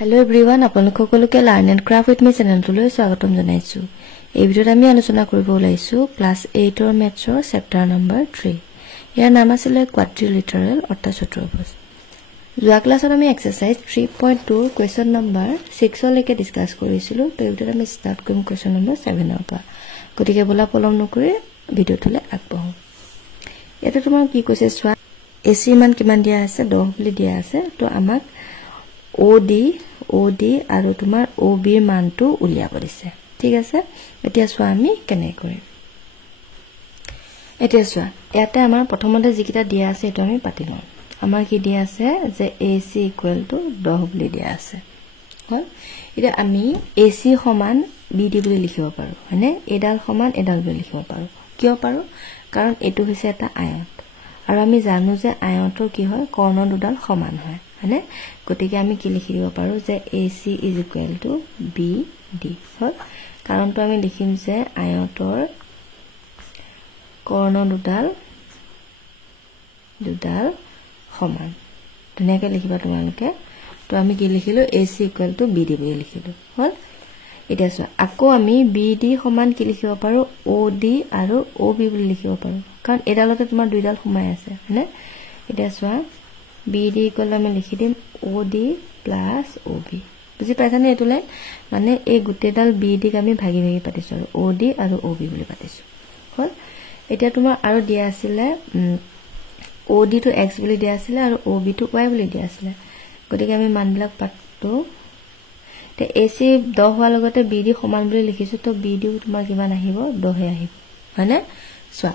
Hello everyone, আপোনালোক সকলোকে Learn and Craft with me চেনেলটোলৈ স্বাগতম জনাইছো। এই ভিডিঅ'ত আমি আলোচনা কৰিব ওলাইছো ক্লাছ 8 ৰ মেথছৰ চেপ্টাৰ নম্বৰ 3। ইয়াৰ নাম আছিল কোৱাড্ৰিলেটাৰেল অৰ্থাৎ চতুৰ্ভুজ। যোৱা ক্লাছত আমি এক্সাৰসাইজ 3.2 কোৱেশ্চন নম্বৰ 6 লৈকে ডিসকাস কৰিছিলো। তো এই ভিডিঅ'ত আমি ষ্টাৰ্ট কৰিম কোৱেশ্চন নম্বৰ 7 ৰ পৰা। গতিকে বলা পলম নকৰি ভিডিঅ'টোলৈ আগবাঢ়ো। এটা তোমাৰ কি কৈছে চোৱা, এসি মান কিমান দিয়া আছে 10 বুলি দিয়া আছে। তো আমাক OD আৰু তোমাৰ OB ৰ মানটো উলিয়াব দিছে। ঠিক আছে, এতিয়া চোৱা আমি কেনে কৰিম। এতিয়া চোৱা, ইয়াতে আমাৰ প্ৰথমতে যিকিটা দিয়া আছে এটো আমি পাতি লম। আমাৰ কি দিয়া আছে যে AC = 10 বুলি দিয়া আছে। হল, এতিয়া আমি AC সমান BD বুলি লিখিব পাৰো, মানে এডাল সমান এডাল বুলি লিখিব পাৰো। কিয় পাৰো? কাৰণ এটো হৈছে এটা আয়ত, আৰু আমি জানো যে আয়তৰ কি হয়, কৰ্ণ দুডাল সমান হয়, মানে গতিকে আমি কি লিখি দিব পাৰো যে AC = BD। হল, কাৰণটো আমি লিখিম যে আয়তৰ কৰ্ণ দুডাল সমান। ধুনীয়াকে লিখিবা তোমালোকে। তো আমি কি লিখিলো AC = BD বুলি লিখিলো। হল, এতিয়া চোৱা আকৌ আমি BD সমান কি লিখিব পাৰো OD আৰু OB বুলি লিখিব পাৰো, কাৰণ এডালতে তোমাৰ দুইডাল সোমাই আছে, হয়নে? এতিয়া চোৱা BD = আমি লিখি দিম OD + OB। বুজি পাইছানে? এটোলে মানে এই গুটেডাল BD ক আমি ভাগি ভাগি পাতিছো আৰু OD আৰু OB বুলি পাতিছো। হল, এতিয়া তোমাৰ আৰু দিয়া আছিল OD টো x বুলি দিয়া আছিল আৰু OB টো y বুলি দিয়া আছিল। গতিকে আমি মানবিলাক পাতো। তে AC 10 হোৱাৰ লগতে BD সমান বুলি লিখিছো, তো BD তোমাৰ কিমান আহিব 10 আহিব, হয়নে? চোৱা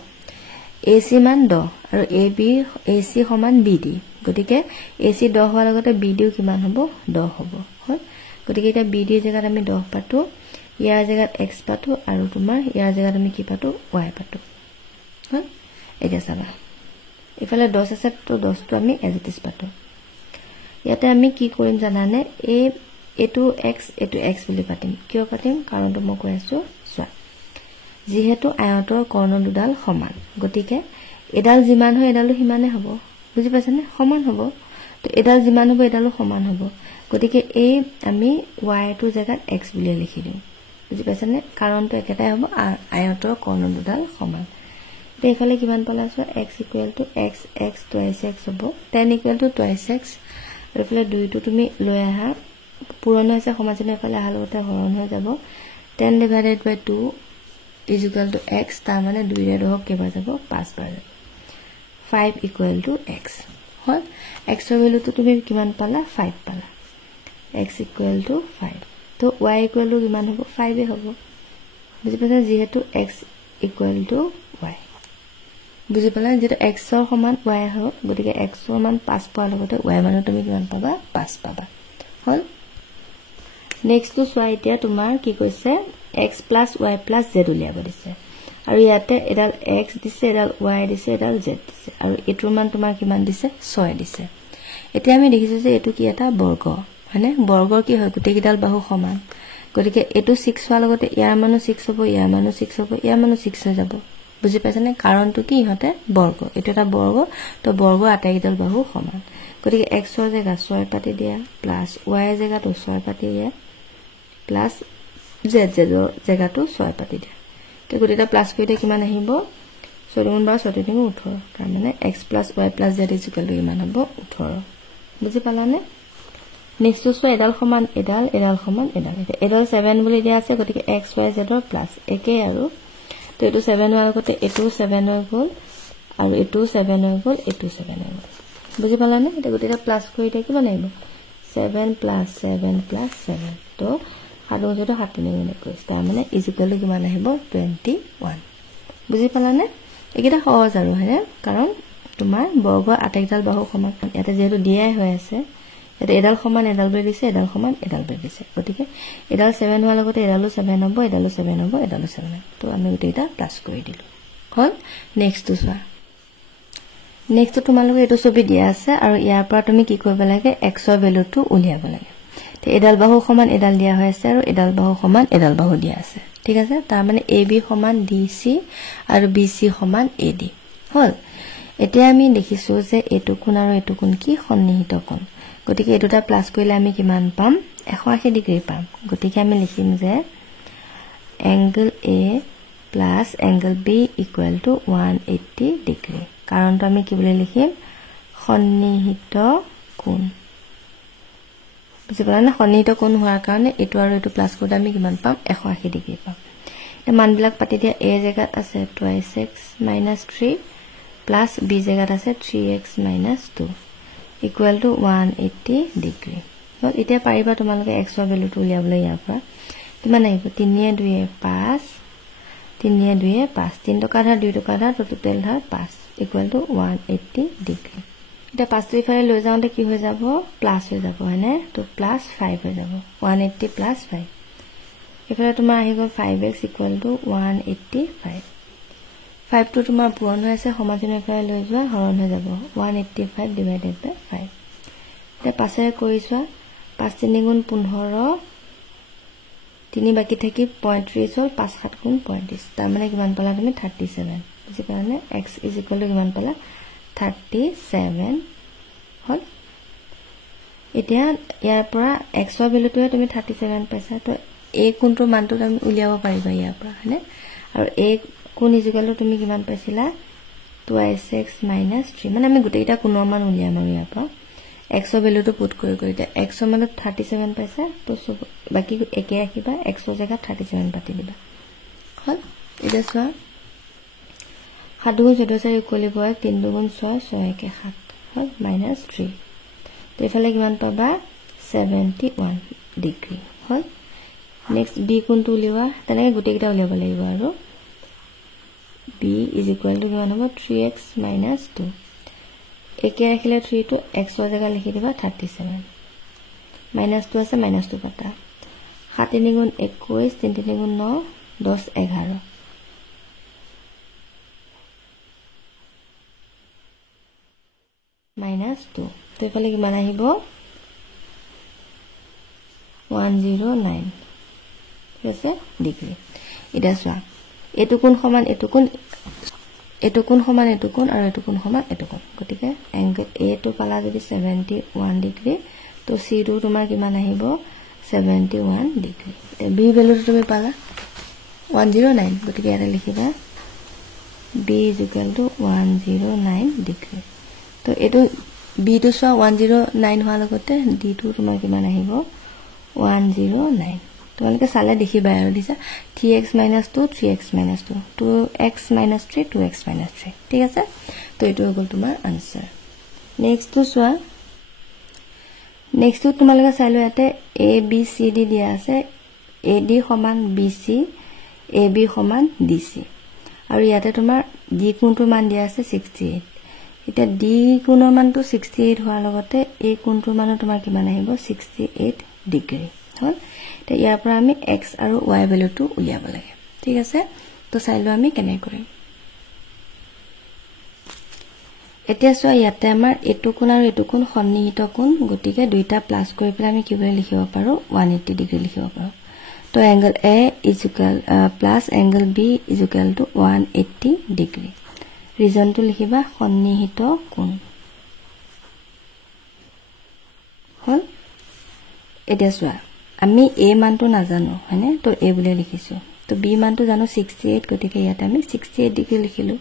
AC মান 10 আৰু AC সমান BD, গতিকে AC 10 হোৱাৰ লগতে BD কিমান হ'ব 10 হ'ব। হল, গতিকে এটা BD জায়গাত আমি 10 পাতো, ইয়াৰ জায়গাত x পাতো, আৰু তোমাৰ ইয়াৰ জায়গাত আমি কি পাতো y পাতো। হল, এতিয়া চাবা ইফালে 10 আছে, তো 10 টো আমি as it is পাতো। ইয়াতে আমি কি কৰিম জানানে, এটো x বুলি পাতিম। কিয় পাতিম? কাৰণটো মই কৈ আছো। চোৱা, যিহেতু আয়তৰ কৰ্ণ দুডাল সমান, গতিকে এডাল যিমান হয় এডালো সিমানে হ'ব। বুজি পাইছানে? সমান হ'ব। তো এডাল যিমান হ'ব এডালো সমান হ'ব, গতিকে এই আমি y টো জায়গাত x বুলি লিখি দিম। বুজি পাইছানে? কাৰণটো একেটাই হ'ব, আয়তৰ কৰ্ণ দুডাল সমান। তে এফালে কিমান পালা চোৱা, x = x twice x হ'ব, tan = twice x, আৰু এফালে 2 টো তুমি লৈ আহা, পূৰণ হৈছে সমাজনে এফালে আহাৰ লগতে হৰণ হৈ যাব। 10 / 2 = x, তাৰ মানে 2 ৰে 10 কেইবাৰ যাব 5 বাৰ যাব। 5 = x। হল, x ৰ ভ্যালুটো তুমি কিমান পালা 5 পালা। x = 5, তো y = কিমান হ'ব 5 এ হ'ব। বুজি পাইছা? যেহেতু x = y, বুজি পালা? যেহেতু x ৰ সমান y হয়, গতিকে x ৰ মান 5 পোৱাৰ লগতে y মানো তুমি কিমান পাবা 5 পাবা। হল, নেক্সট তো চোৱা, এতিয়া তোমাৰ কি কৈছে x + y + z উলিয়াব দিছে, আৰু ইয়াতে এডাল x দিছে, এডাল y দিছে, এডাল z দিছে, আৰু এটোৰ মান তোমাৰ কিমান দিছে 6 দিছে। এতিয়া আমি দেখিছো যে এটো কি এটা বৰ্গ, হয়নে? বৰ্গৰ কি হয়, গোটেই কেইডাল বাহু সমান, গতিকে এটো 6 হোৱাৰ লগতে ইয়াৰ মানো 6 হ'ব, ইয়াৰ মানো 6 হ'ব, ইয়াৰ মানো 6 হৈ যাব। বুজি পাইছানে? কাৰণটো কি, ইহঁতে বৰ্গ, এটো এটা বৰ্গ, তো বৰ্গ আটাইকেইডাল বাহু সমান, গতিকে x ৰ জায়গাত 6 পাতি দিয়া, প্লাস y ৰ জায়গাত 6 পাতি দিয়া, প্লাস z ৰ জায়গাটো 6 পাতি দিয়া। তো গোটেইটা প্লাস কৰিলে কিমান আহিব 6 × 12 6 × 3 18, তাৰ মানে x + y + z = কিমান হ'ব 18। বুজি পালানে? নেক্সট চোৱা, এডাল সমান এডাল, এডাল সমান এডাল। এডাল 7 বুলি দিয়া আছে, গতিকে x y z ৰ প্লাস একে, আৰু তো এটো 7 হোৱাৰ লগতে এটো 7 হৈ গ'ল, আৰু এটো 7 হৈ গ'ল, এটো 7 হৈ গ'ল। বুজি পালানে? এটা গোটেইটা প্লাস কৰি দিয়া কিমান আহিব 7 + 7 + 7, তো 7 × 7 = 21, তাৰ মানে = কিমান আহিব 21। বুজি পালানে? এইকেইটা সহজ আৰু, হয়নে? কাৰণ তোমাৰ বৰ্গৰ আটাইকেইডাল বাহু সমান, ইয়াতে যেহেতু দিয়াই হৈ আছে, ইয়াতে এডাল সমান এডাল বুলি দিছে, এডাল সমান এডাল বুলি দিছে, গতিকে এডাল 7 হোৱাৰ লগতে এডালো 7 হ'ব, এডালো 7 হ'ব, এডালো 7 হ'ব, তো আমি গোটেইটা প্লাস কৰি দিলো। হল, নেক্সট তো চোৱা, নেক্সট তোমালোকে এটো ছবি দিয়া আছে, আৰু ইয়াৰ পৰা তুমি কি কৰিব লাগে x ৰ ভ্যালুটো উলিয়াব লাগে। তে এডাল বাহু সমান এডাল দিয়া হৈ আছে, আৰু এডাল বাহু সমান এডাল বাহু দিয়া আছে। ঠিক আছে, তাৰ মানে AB সমান DC আৰু BC সমান AD। হল, এতিয়া আমি দেখিছো যে এটো কোণ আৰু এটো কোণ কি সন্নিহিত কোণ, গতিকে এই দুটা প্লাস কৰিলে আমি কিমান পাম 180 ডিগ্ৰী পাম গতিকে আমি লিখিম যে angle A plus angle B equal to 180 degree কাৰণটো আমি কি বুলি লিখিম সন্নিহিত কোণ বুজি পালা না সন্নিহিত কোণ হোৱাৰ কাৰণে এটো আৰু এটো প্লাস কৰি আমি কিমান পাম 180 ডিগ্ৰী পাম এই মানবিলাক পাতি দিয়া A জেগাত আছে 2x - 3 plus B জেগাত আছে 3x - 2 equal to 180 degree তো এতিয়া পাৰিবা তোমালোকে x ৰ ভ্যালুটো উলিয়াবলৈ ইয়াৰ পৰা কিমান আহিব 3 2 5 3 2 5 3 টকা ধৰ 2 টকা ধৰ তো টোটাল ধৰ 5 equal to 180 degree এটা 5 টো ইফালে লৈ যাওঁতে কি হৈ যাব প্লাস হৈ যাব হয়নে তো প্লাস 5 হৈ যাব 180 plus 5 ইফালে তোমাৰ আহি গ'ল 5x equal to 185 5 টো তোমাৰ পূৰণ হৈ আছে সমাজনৰ ইফালে লৈ যোৱা হৰণ হৈ যাব 185 divided by 5 এটা পাছে কৰিছোৱা 5 3 গুণ 15 3 বাকি থাকি 35 হ'ল 5 7 গুণ 35 তাৰ মানে কিমান পালা তুমি 37 বুজি পালানে x is equal to কিমান পালা 37 হল এতিয়া ইয়াৰ পৰা x ৰ ভ্যালুটোৱে তুমি 37 পাইছা তো a কোণটোৰ মানটো তুমি উলিয়াব পাৰিবা ইয়াৰ পৰা হয়নে আৰু a কোণ is equal to তুমি কিমান পাইছিলা 2x - 3 মানে আমি গোটেইটা কোণৰ মান উলিয়াম আৰু ইয়াৰ পৰা x ৰ ভ্যালুটো পুট কৰি এতিয়া x ৰ মানত 37 পাইছা তো বাকি একে ৰাখিবা x ৰ জায়গা 37 পাতি দিবা হল এটা চোৱা 7 গুণ 14 ইকুৱেল হৈ 3 গুণ 6 6 1 7 হল -3 তো এফালে কিমান পাবা 71 ডিগ্ৰী হল নেক্সট b কোণটো উলিওৱা তেনেকৈ গোটেইটা উলিয়াব লাগিব আৰু b is equal to কিমান হ'ব 3x - 2 একে ৰাখিলে 3 টো x ৰ জায়গা লিখি দিবা 37 -2 আছে -2 পাতা 7 3 গুণ 21 3 3 গুণ 9 10 11 -2 তো এফালে কিমান আহিব 109 ঠিক আছে ডিগ্ৰী এটা চোৱা এটো কোণ সমান এটো কোণ এটো কোণ সমান এটো কোণ আৰু এটো কোণ সমান এটো কোণ গতিকে এংগল A টো পালা যদি 71 ডিগ্ৰী তো C টো তোমাৰ কিমান আহিব 71 ডিগ্ৰী B ভ্যালুটো তুমি পালা 109 গতিকে এটা লিখিবা B is equal to 109 degree তো এটো B টো চোৱা 109 হোৱাৰ লগতে D টো তোমাৰ কিমান আহিব 109 তোমালোকে চালে দেখিবা আৰু দিছা 3x - 2 3x - 2 2x - 3 2x - 3 ঠিক আছে তো এটো হ'ল তোমাৰ আনসাৰ নেক্সট তো চোৱা নেক্সট তো তোমালোকে চাইলো ইয়াতে a b c d দিয়া আছে ad সমান bc ab সমান dc আৰু ইয়াতে তোমাৰ d কোণটোৰ মান দিয়া আছে 68 এটা d কোণৰ মানটো 68 হোৱাৰ লগতে a কোণটোৰ মান তোমাৰ কিমান আহিব 68 ডিগ্ৰী হল তো ইয়াৰ পৰা আমি x আৰু y ভ্যালুটো উলিয়াব লাগে ঠিক আছে তো চাইলো আমি কেনে কৰিম এতিয়া চোৱা ইয়াতে আমাৰ এটো কোণ আৰু এটো কোণ সন্নিহিত কোণ গতিকে দুইটা প্লাস কৰি পেলাই আমি কি বুলি লিখিব পাৰো 180 ডিগ্ৰী লিখিব পাৰো তো angle A is equal plus angle B is equal to 180 degree ৰিজনটো লিখিবা সন্নিহিত কোণ হল এতিয়া চোৱা আমি a মানটো নাজানো হয়নে তো a বুলি লিখিছো তো b মানটো জানো 68 গতিকে ইয়াতে আমি 68 ডিগ্ৰী লিখিলো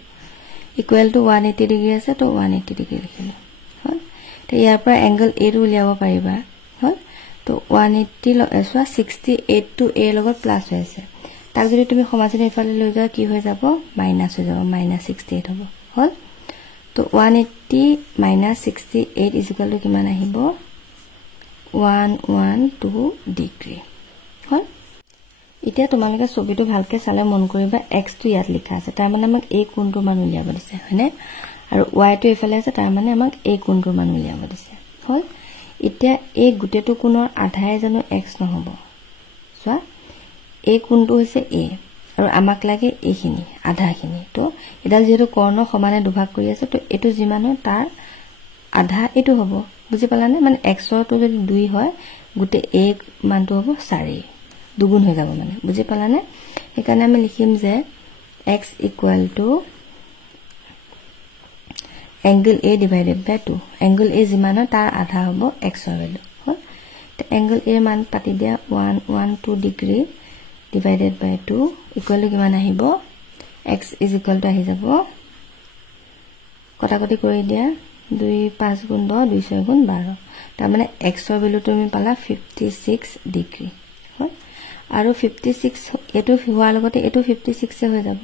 equal to 180 ডিগ্ৰী আছে তো 180 ডিগ্ৰী লিখিলো হল তো ইয়াৰ পৰা এংগল a টো উলিয়াব পাৰিবা হল তো 180 চোৱা 68 to a লগত প্লাস হৈ আছে তাক যদি তুমি সমাজনে ইফালে লৈ যোৱা কি হৈ যাব মাইনাস হৈ যাব -68 হ'ব হল তো 180 - 68 is equal to কিমান আহিব 112 ডিগ্ৰী হল এতিয়া তোমালোকে ছবিটো ভালকে চালে মন কৰিবা x টো ইয়াত লিখা আছে তাৰ মানে আমাক a কোণটোৰ মান উলিয়াব দিছে হয়নে আৰু y টো ইফালে আছে তাৰ মানে আমাক a কোণটোৰ মান উলিয়াব দিছে হল এতিয়া এই গুটেটো কোণৰ আধাই জানো x নহব চোৱা a কোণটো হৈছে a আৰু আমাক লাগে এইখিনি আধাখিনি তো এডাল যেটো কৰ্ণ সমানে দুভাগ কৰি আছে তো এটো যিমানো তাৰ আধা এটো হ'ব বুজি পালানে মানে x ৰ তো যদি 2 হয় গুটে a মানটো হ'ব 4 দুগুণ হৈ যাব মানে বুজি পালানে একাৰণে আমি লিখিম যে x equal to angle A divided by 2 angle A যিমান তাৰ আধা হ'ব x ৰ ভ্যালু হল তে angle A মান পাতি দিয়া 112 degree divided by 2 equal to কিমান আহিব x is equal to আহি যাব কটাকটি কৰি দিয়া 2 5 গুণ 10 2 6 গুণ 12 তাৰ মানে x ৰ ভ্যালু তুমি পালা 56 ডিগ্ৰী হল আৰু 56 এটো হোৱাৰ লগতে এটো 56 এ হৈ যাব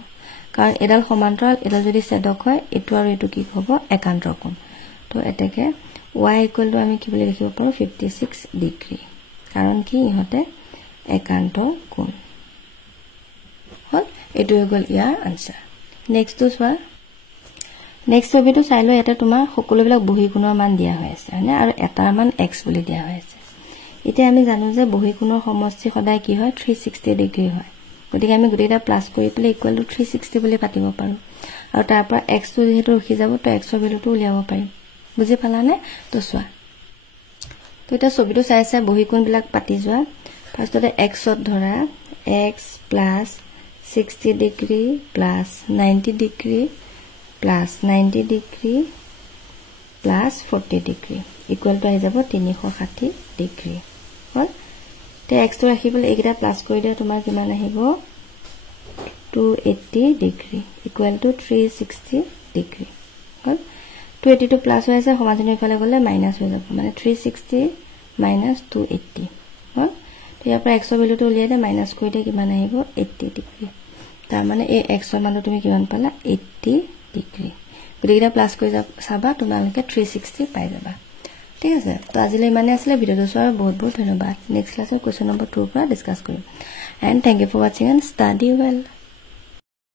কাৰণ এডাল সমান্তৰাল এডাল যদি ছেদক হয় এটো আৰু এটো কি হ'ব একান্তৰ কোণ তো এটাকে y equal to আমি কি বুলি লিখিব পাৰো 56 ডিগ্ৰী কাৰণ কি ইহতে একান্তৰ কোণ হল এটো হৈ গল ইয়াৰ আনসাৰ নেক্সট তো সোৱা নেক্সট ছবিটো চাইলো এটা তোমাৰ সকলোবিলাক বহি কোণৰ মান দিয়া হৈ আছে হয়নে আৰু এটাৰ মান x বুলি দিয়া হৈ আছে এতিয়া আমি জানো যে বহি কোণৰ সমষ্টি সদায় কি হয় 360 ডিগ্ৰী হয় গতিকে আমি গুটেটা প্লাস কৰি পেলে ইকুৱেল টু 360 বুলি পাতিব পাৰো আৰু তাৰ পৰা x টো যেহেতু ৰখি যাব তো x ৰ ভ্যালুটো উলিয়াব পাৰিম বুজি পালানে তো সোৱা তো এটা ছবিটো চাই চাই বহি কোণ বিলাক পাতি যোৱা ফাৰ্ষ্টতে x ত ধৰা x plus 60 degree plus 90 degree plus 90 degree plus 40 degree equal to আহি যাব 360 ডিগ্ৰী হল তে x টো ৰাখি পেলে এইকেইটা প্লাস কৰি দিয়া তোমাৰ কিমান আহিব 280 ডিগ্ৰী ইকুৱেল টু 360 ডিগ্ৰী হল 280 টো প্লাস হৈ আছে সমাজনৰ ইফালে গলে মাইনাস হৈ যাব মানে 360 minus 280 হল তো ইয়াৰ পৰা x ৰ ভ্যালুটো উলিয়াই দে মাইনাস কৰি দে কিমান আহিব 80 ডিগ্ৰী তাৰ মানে এই x ৰ মানটো তুমি কিমান পালা 80 ডিগ্ৰী গতিকে প্লাস কৰি চাবা তোমালোকে 360 পাই যাবা ঠিক আছে তো আজিলৈ মানে আসলে ভিডিওটো চোৱাৰ বহুত বহুত ধন্যবাদ নেক্সট ক্লাসৰ কোৱেশ্চন নম্বৰ 2 পৰা ডিসকাস কৰিম and thank you for watching and study well